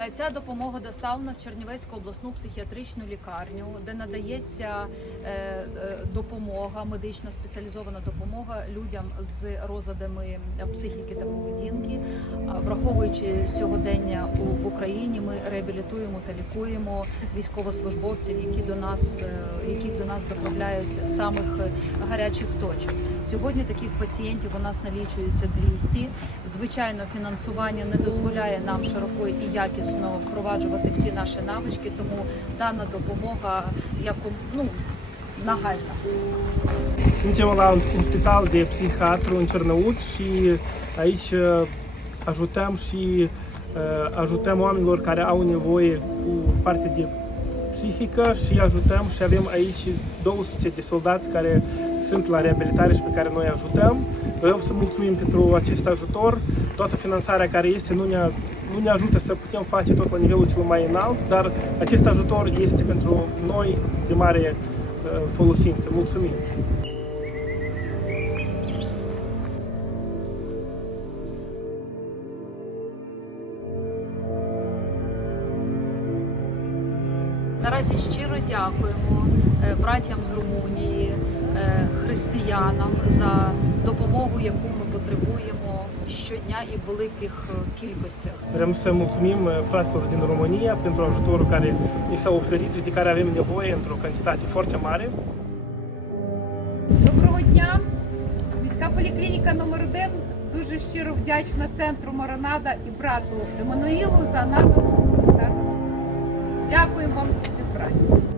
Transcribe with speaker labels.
Speaker 1: Е, Ця допомога доставлена в Чернівецьку обласну психіатричну лікарню, де надається е, е, допомога, медична спеціалізована допомога людям з розладами психіки та поведінки. Враховуючи сьогодення в Україні, ми реабілітуємо та лікуємо військовослужбовців, які до нас, е, які до нас доправляють самих е, гарячих точок. Сьогодні таких пацієнтів у нас налічується 200. Звичайно, фінансування не дозволяє нам широко і якісно впроваджувати всі наші навички, тому дана допомога як ну, нагальна.
Speaker 2: Suntem la un un spital de psihiatru în Cernăuț și aici uh, ajutăm și uh, ajutăm oamenilor care au nevoie cu parte de psihică și ajutăm și avem aici 200 de soldați care sunt la reabilitare și pe care noi ajutăm. Vreau să mulțumim pentru acest ajutor. Toată finanțarea care este nu ne, nu ne ajută să putem face tot la nivelul cel mai înalt, dar acest ajutor este pentru noi de mare uh, це муцумін.
Speaker 1: Наразі щиро дякуємо е, братям з Румунії, е, християнам за допомогу, яку ми потребуємо щодня і в великих е, кількостях.
Speaker 2: Să mulțumim fraților din România pentru ajutorul care ni s-a oferit și de care avem nevoie într-o cantitate foarte mare.
Speaker 3: Доброго дня! Міська поліклініка номер 1 дуже щиро вдячна центру Маронада і брату Еммануїлу за надану гуманітарну. Дякуємо вам за співпрацю.